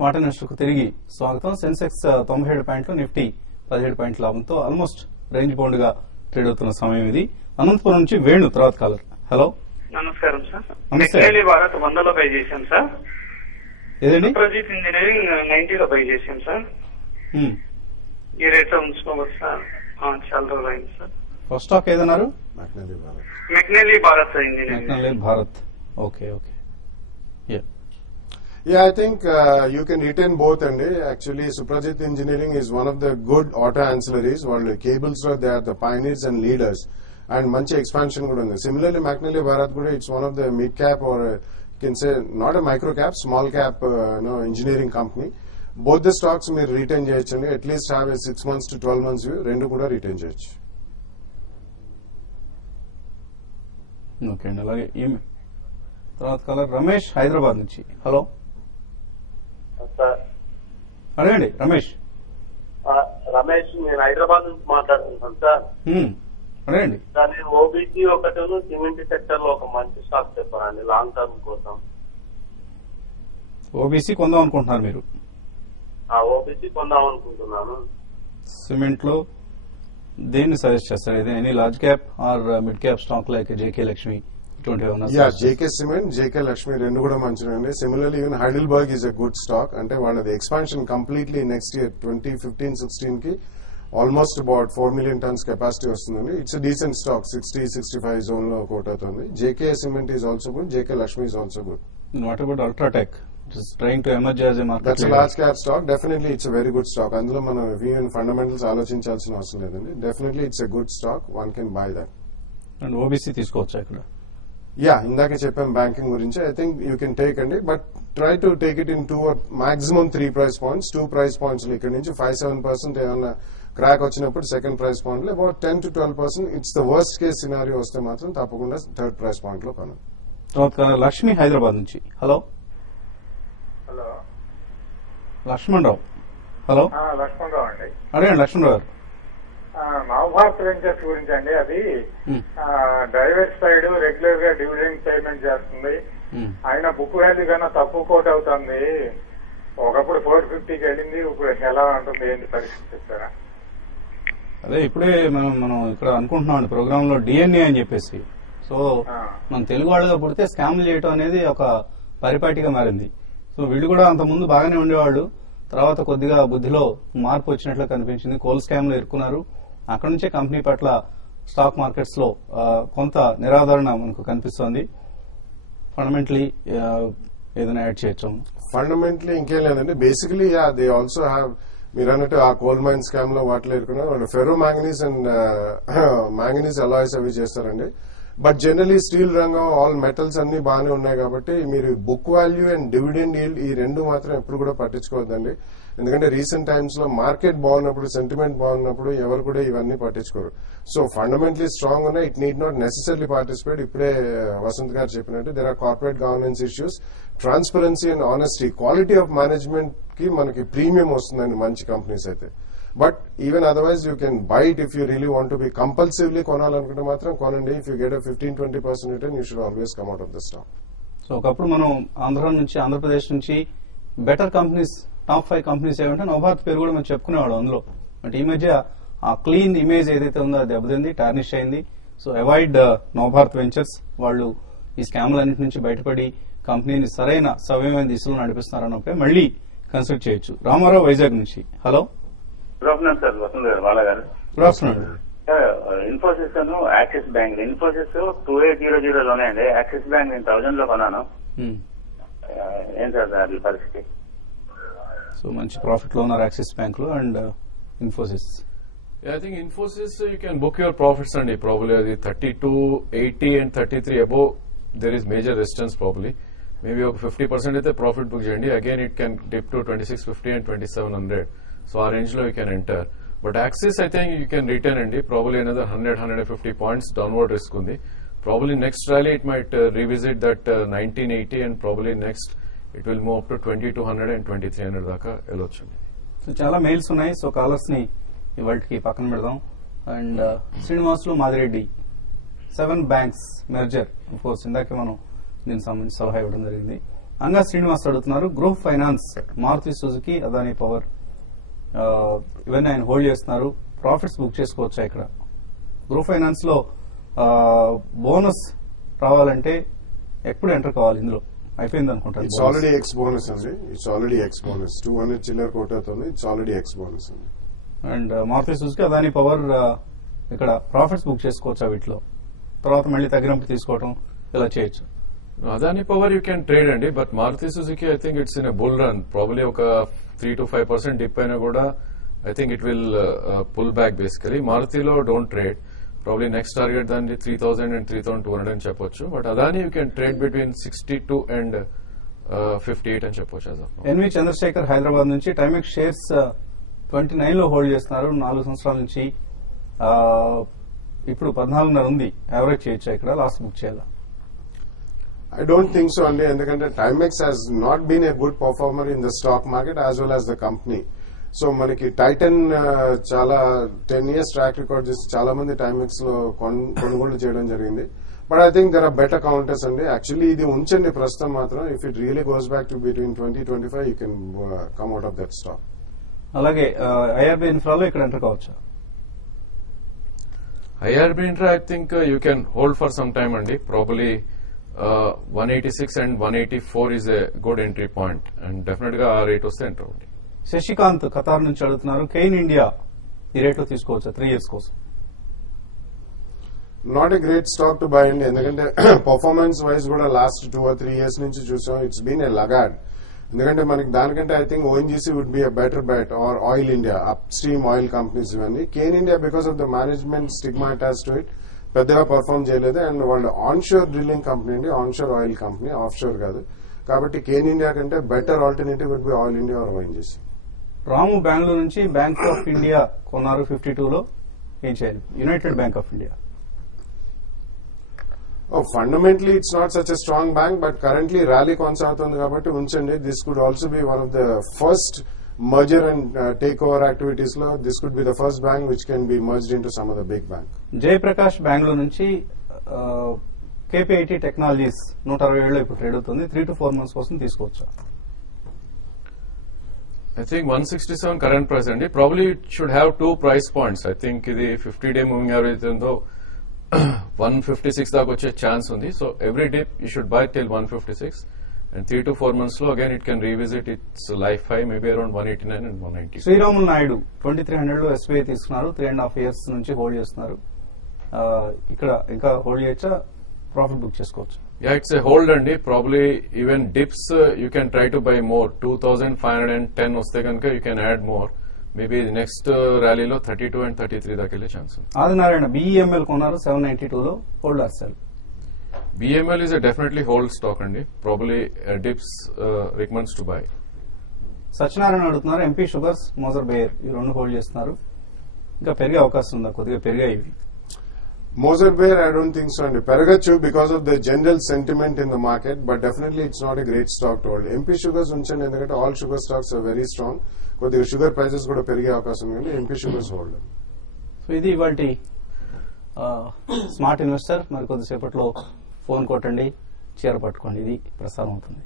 Smart ఇన్వెస్టర్కు తిరిగి స్వాగతం. సెన్సెక్స్ 97 పాయింట్లు, నిఫ్టీ 17 పాయింట్ల లాభంతో ఆల్మోస్ట్ రేంజ్ బౌండ్ గా ట్రేడ్ అవుతున్న సమయం ఇది. అనంతపురం నుంచి వేణు తర్వాత కాలర్. హలో, నమస్కారం సార్. నమస్తే. భారత్ 100లో బై చేశాను సార్. ఏదండి? ప్రజిత్ ఇంజనీరింగ్ 90లో బై చేశాను సార్. ఈ రేట్ లో ఉంచుకోవచ్చు సార్. చాలా రోజులు అయింది సార్. ఫస్ట్ స్టాక్ ఏదన్నారు? McNally Bharat engineering. McNally Bharat. Okay okay. Yeah, I think you can retain both, and actually Suprajit Engineering is one of the good auto ancillaries. While cables are they are the pioneers and leaders, and manchi expansion kuda undi. Similarly, McNally Bharat kuda it's one of the mid cap or you can say not a micro cap, small cap engineering company. Both the stocks మీరు retain చేయొచ్చు, at least have a 6 months to 12 months view. రెండు కూడా retain చేయొచ్చు. Okay అండి. అలాగే తర్వాత caller Ramesh Hyderabad నుంచి. Hello, అడగండి రమేష్. రమేష్, నేను హైదరాబాద్ నుంచి మాట్లాడుతున్నాను సార్. అడగండి సార్, నేను ఓబీసీ ఒకటి సిమెంట్ సెక్టర్ లో ఒక మంచి స్టాక్ చెప్పానండి లాంగ్ టర్మ్ కోసం. ఓబీసీ కొందాం అనుకుంటున్నారు మీరు? ఓబీసీ కొందాం అనుకుంటున్నాను. సిమెంట్ లో దేన్ని సజెస్ట్ చేస్తారు? ఇది any large cap or mid cap stock like JK Lakshmi JK cement, JK Lakshmi రెండు కూడా మంచిదండి. Similarly even Heidelberg is a good stock. అంటే వాళ్ళది ఎక్స్పాన్షన్ కంప్లీట్లీ నెక్స్ట్ ఇయర్ 2015-16 కి almost about 4 million tons capacity వస్తుందండి. It's decent stock. 60-65 జోన్ లో quote అవుతుంది. JK cement is also good, JK Lakshmi is also good. What about UltraTech? trying to emerge as a market That's a large cap stock. Definitely it's a very good stock. అందులో మనం even fundamentals ఆలోచించాల్సిన అవసరం లేదండి. Definitely it's a good stock. One can buy that. And OBC తీసుకోవచ్చా ఇక్కడ? ఇందాకే చెప్పాం banking గురించి. I think you can take అండి, but try to take it in 2 or maximum 3 price points. 2 price points లో ఇక్కడ నుంచి 5-7% ఏమన్నా క్రాక్ వచ్చినప్పుడు సెకండ్ ప్రైస్ పాయింట్ లో about 10 to 12%. It's the worst case scenario వస్తే మాత్రం తప్పకుండా థర్డ్ ప్రైస్ పాయింట్ లో కొనండి. తర్వాత లక్ష్మి హైదరాబాద్ నుంచి. హలో, హలో లక్ష్మణ్ రావు. హలో, లక్ష్మణ్ రావు అండి. అడగండి లక్ష్మణ్ రావు. నవభారత్ వెంచర్స్ గురించి అండి. అది డైవర్సిఫైడ్ రెగ్యులర్ గా డివిడెండ్ పేమెంట్ చేస్తుంది. ఆయన బుక్ వాల్యూ కన్నా తక్కువ కోట్ అవుతుంది. ఒకప్పుడు 450కి వెళ్ళింది, ఇప్పుడు ఎలా ఉంటుంది, ఏంటి పరిస్థితి చెప్తారా? అదే ఇప్పుడే మనం ఇక్కడ అనుకుంటున్నాం ప్రోగ్రామ్ లో డిఎన్ఏ అని చెప్పేసి. సో మనం తెలుగు వాళ్ళుగా పుడితే స్కామ్లు చేయటం అనేది ఒక పరిపాటిగా మారింది. సో వీళ్ళు కూడా అంత ముందు బాగానే ఉండేవాళ్ళు. తర్వాత కొద్దిగా బుద్ధిలో మార్పు వచ్చినట్లు కనిపించింది. కోల్ స్కామ్ లో ఇరుక్కున్నారు. అక్కడ నుంచే కంపెనీ పట్ల స్టాక్ మార్కెట్స్ లో కొంత నిరాదరణ మనకు కనిపిస్తోంది. ఫండమెంటలీ ఏదైనా యాడ్ చేయొచ్చు? ఫండమెంటలీ ఇంకేం లేదండి. బేసికలీ దే ఆల్సో హ్యావ్, మీరు అన్నట్టు ఆ కోల్ మైన్ స్కామ్ లో వాటిలో ఇరుకున్నారు. వాళ్ళు ferro manganese and manganese alloys అవి చేస్తారండి. బట్ జనరలీ స్టీల్ రంగం ఆల్ మెటల్స్ అన్ని బాగానే ఉన్నాయి కాబట్టి మీరు book value and dividend yield ఈ రెండు మాత్రం ఎప్పుడు కూడా పట్టించుకోవద్దండి. ఎందుకంటే రీసెంట్ టైమ్స్ లో మార్కెట్ బాగున్నప్పుడు, సెంటిమెంట్ బాగున్నప్పుడు ఎవరు కూడా ఇవన్నీ పట్టించుకోరు. సో ఫండమెంటలీ స్ట్రాంగ్ ఉన్నాయి. It need not necessary participate. ఇప్పుడే వసంత్ గారు చెప్పినట్టు there are corporate governance issues, transparency and honesty, quality of management కి మనకి ప్రీమియం వస్తుందండి మంచి కంపెనీస్ అయితే. But even otherwise you can buy it if you really want to be compulsively కొనాలనుకుంటే మాత్రం కొనండి. If you get 15-20% return you should always come out of the stock. So ఒకప్పుడు మనం ఆంధ్రప్రదేశ్ నుంచి బెటర్ కంపెనీస్, టాప్ 5 కంపెనీస్ ఏమంటే నవభారత్ పేరు కూడా మనం చెప్పుకునేవాడు అందులో. బట్ ఈ మధ్య ఆ క్లీన్ ఇమేజ్ ఏదైతే ఉందో అది దెబ్బతింది, టార్నిష్ అయింది. So avoid Navabharat ventures. వాళ్ళు ఈ స్కామ్లన్నింటి నుంచి బయటపడి కంపెనీని సరైన సవ్యమైన దిశలో నడిపిస్తున్నారని మళ్ళీ కన్సిడర్ చేయొచ్చు. రామారావు వైజాగ్ నుంచి. Hello, good afternoon sir. Vasant garu, Bala garu. Good afternoon. Infosys Axis bank. Infosys 2800 లోనే అండి. యాక్సిస్ బ్యాంక్ నేను 1000 లో కొన్నాను. ఏం సార్ అది పరిస్థితి? సో మంచి ప్రాఫిట్ లో ఉన్నారు యాక్సిస్ బ్యాంక్ లో and Infosys. I think Infosys, you can book your profits and probably the 32, 80 and 33 above, there is major resistance probably. Maybe 50% అయితే profit book చేయండి. Again it can dip to 2650 and 2700. So ఆ range లో you can enter. But Axis I think you can retain అండి. Probably another 100-150 points downward risk ఉంది. Probably next rally it might revisit that 1980 and probably next it will move up to 2200 and 2300 దాకా వెళ్ళొచ్చు. So చాలా mails ఉన్నాయి. So callers ని ఇవాళకి పక్కన పెడదాం. And Srinivasulu Madireddy 7 banks merger, course ఇందాకే మనం దీనికి సంబంధించి సలహా ఇవ్వడం జరిగింది. అంగా శ్రీనివాస్ అడుగుతున్నారు, Gruh finance, Maruti Suzuki, Adani power ఇవన్నీ ఆయన హోల్డ్ చేస్తున్నారు, ప్రాఫిట్స్ బుక్ చేసుకోవచ్చా ఇక్కడ? గృహ ఫైనాన్స్ లో బోనస్ రావాలంటే ఎప్పుడు ఎంటర్ కావాలి? ఇందులో అయిపోయింది అనుకుంటారు. ఇట్స్ ఆల్రెడీ ఎక్స్ బోనస్ అండి. ఇట్స్ ఆల్రెడీ ఎక్స్ బోనస్ 200 చిల్లర కోట్ అవుతుంది. ఇట్స్ ఆల్రెడీ ఎక్స్ బోనస్ అండి. And Maruti Suzuki, Adani power ఇక్కడ ప్రాఫిట్స్ బుక్ చేసుకోవచ్చా వీటిలో? తర్వాత మళ్ళీ తగ్గినప్పుడు తీసుకోవడం ఇలా చేయొచ్చు. Adani power you can trade అండి, but Maruti Suzuki I think it's in a bull run. Probably ఒక 3 to 5% డిప్ అయినా కూడా I think it will pull back basically. మారుతిలో don't trade. Probably next target దాన్ని 3,000 and 3,200 అని చెప్పొచ్చు. But Adani you can trade between 62 and 58 అని చెప్పొచ్చు. N V Chandrasekhar Hyderabad నుంచి, టైమెక్స్ shares 29 లో హోల్డ్ చేస్తున్నారు 4 సంవత్సరాల నుంచి. ఇప్పుడు 14.5 ఉంది. యావరేజ్ చేయొచ్చా ఇక్కడ? లాస్ట్ బుక్ చేయాలా? I don't think so అండి. ఎందుకంటే Timex has not been a good performer in the stock market as well as the company. So మనకి టైటన్ చాలా 10 years ట్రాక్ రికార్డ్ చేసి చాలా మంది Timex లో కొనుగోలు చేయడం జరిగింది. But I think there are better counters అండి. యాక్చువల్లీ ఇది ఉంచండి ప్రస్తుతం మాత్రం. If it really goes back to between 20-25 you can come out of that stock. అలాగే ఐఆర్బీ ఇన్ఫ్రాలో ఇక్కడ ఎంటర్ కావచ్చా? IRB infra I think you can hold for some time అండి. Probably 186 and 184 is a good entry point, and definitely గా ఆ rate వస్తే enter అవ్వండి. Sasikanth Qatar నుంచి అడుగుతున్నారు, కెయిన్ ఇండియా ఈ రేట్లో తీసుకోవచ్చా 3 years కోసం? Not a great stock to buy అండి. ఎందుకంటే పర్ఫార్మెన్స్ వైజ్ కూడా లాస్ట్ 2 or 3 years నుంచి చూసాం. It's been a laggard. ఎందుకంటే మనకి దానికంటే I think ONGC would be a better bet, or oil India, up stream oil companies ఇవన్నీ. Cairn India because of the management stigma attached to it పెద్దగా perform చేయలేదు. And వాళ్ళు onshore drilling company అండి, onshore oil company, offshore కాదు. కాబట్టి Cain India కంటే better alternative would be oil India or ONGC. Ramu Bengaluru నుంచి, bank of India కొన్నారు 52 లో, ఏం చేయాలి? United bank of India fundamentally it's not such a strong bank, but currently rally కొనసాగుతుంది కాబట్టి ఉంచండి. This could also be one of the first merger and takeover activities lo this could be the first bank which can be merged into some other big bank. Jayaprakash Bengaluru నుంచి, KPIT technologies 167 లో ఇప్పుడు trade అవుతుంది. 3 to 4 months కోసం తీసుకోవచ్చా? I think 167 current price అండి. Probably it should have 2 price points. I think ఇది 50-day moving average ఉందో 156 దాకా వచ్చే ఛాన్స్ ఉంది. So every day you should buy till 156. And 3 to 4 months లో again it can revisit its life high, maybe around 189 and 190. Sriramulu Naidu 2300 లో SBI తీసుకున్నారు, 3.5 years నుంచి hold చేస్తున్నారు. ఇక్కడ ఇంకా హోల్డ్ చేయొచ్చా? ప్రాఫిట్ బుక్ చేసుకోవచ్చు? Yeah, it's a hold అండి. Probably even dips you can try to buy more. 2510 వస్తే కనుక you can add more. Maybe next ర్యాలీలో 32 and 33 దాకా వెళ్ళే ఛాన్స్ ఉంది. ఆదినారాయణ BEML కొన్నారు 792 లో, hold are cell? BML is a definitely hold stock అండి. Probably dips recommends to buy. Satyanarayana అడుగుతున్నారు, MP షుగర్స్, మోజర్ బేయర్ ఈ రెండు హోల్డ్ చేస్తున్నారు. ఇంకా పెరిగే అవకాశం ఉందా? కొద్దిగా పెరిగాయి ఇవి. Moser Baer I don't think so అండి. పెరగచ్చు because of the general sentiment in the market, but definitely it's not a great stock to hold. MP sugars ఉంచండి, ఎందుకంటే all sugar stocks are very strong. కొద్దిగా sugar prices కూడా పెరిగే అవకాశం ఉంది. MP sugars hold. So ఇది ఇవాల్టి smart investor. మరి కొద్దిసేపట్లో ఫోన్ కొట్టండి, చీర పట్టుకోండి. ఇది ప్రసారం అవుతుంది.